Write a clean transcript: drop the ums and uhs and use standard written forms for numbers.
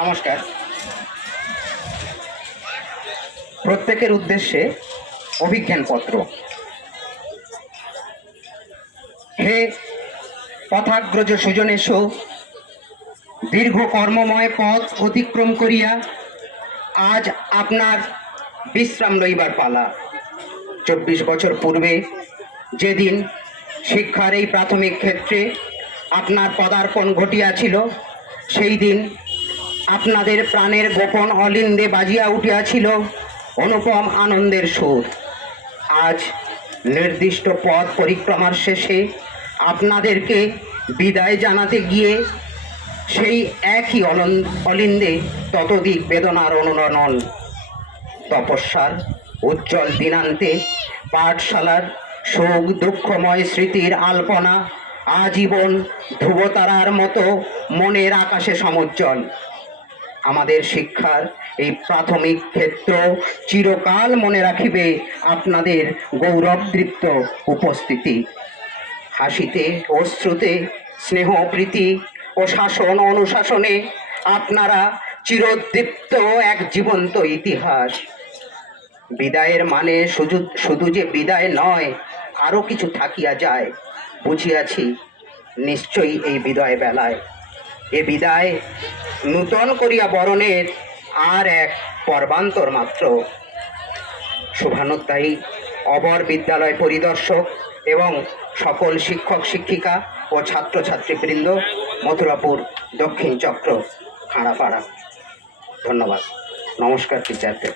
নমস্কার। প্রত্যেকের উদ্দেশ্যে অভিজ্ঞানপত্র। হে পথাগ্রজ সুজনেশ, দীর্ঘ কর্মময় পথ অতিক্রম করিয়া আজ আপনার বিশ্রাম লইবার পালা। 24 বছর পূর্বে যেদিন শিক্ষার এই প্রাথমিক ক্ষেত্রে আপনার পদার্পণ ঘটিয়াছিল, সেই দিন আপনাদের প্রাণের গোপন অলিন্দে বাজিয়া উঠিয়াছিল অনুপম আনন্দের সুর। আজ নির্দিষ্ট পথ পরিক্রমার শেষে আপনাদেরকে বিদায় জানাতে গিয়ে সেই একই অলিন্দে ততোধিক বেদনার অনুরণন। তপস্যার উজ্জ্বল দিনান্তে পাঠশালার শোক দুঃখময় স্মৃতির আলপনা আজীবন ধ্রুবতারার মতো মনের আকাশে সমুজ্জ্বল। আমাদের শিক্ষার এই প্রাথমিক ক্ষেত্র চিরকাল মনে রাখিবে আপনাদের গৌরবদৃপ্ত উপস্থিতি। হাসিতে, অশ্রুতে, স্নেহ প্রীতি ও শাসন অনুশাসনে আপনারা চিরদীপ্ত এক জীবন্ত ইতিহাস। বিদায়ের মানে শুধু যে বিদায় নয়, আরও কিছু থাকিয়া যায় বুঝিয়াছি নিশ্চয়ই এই বিদায় বেলায়। এ বিদায় নূতন করিয়া বরণের আর এক পর্বান্তর মাত্র। শুভানুধ্যায়ী অবর বিদ্যালয় পরিদর্শক এবং সকল শিক্ষক শিক্ষিকা ও ছাত্রছাত্রীবৃন্দ, মথুরাপুর দক্ষিণ চক্র, খাঁড়াপাড়া। ধন্যবাদ। নমস্কার টিচারকে।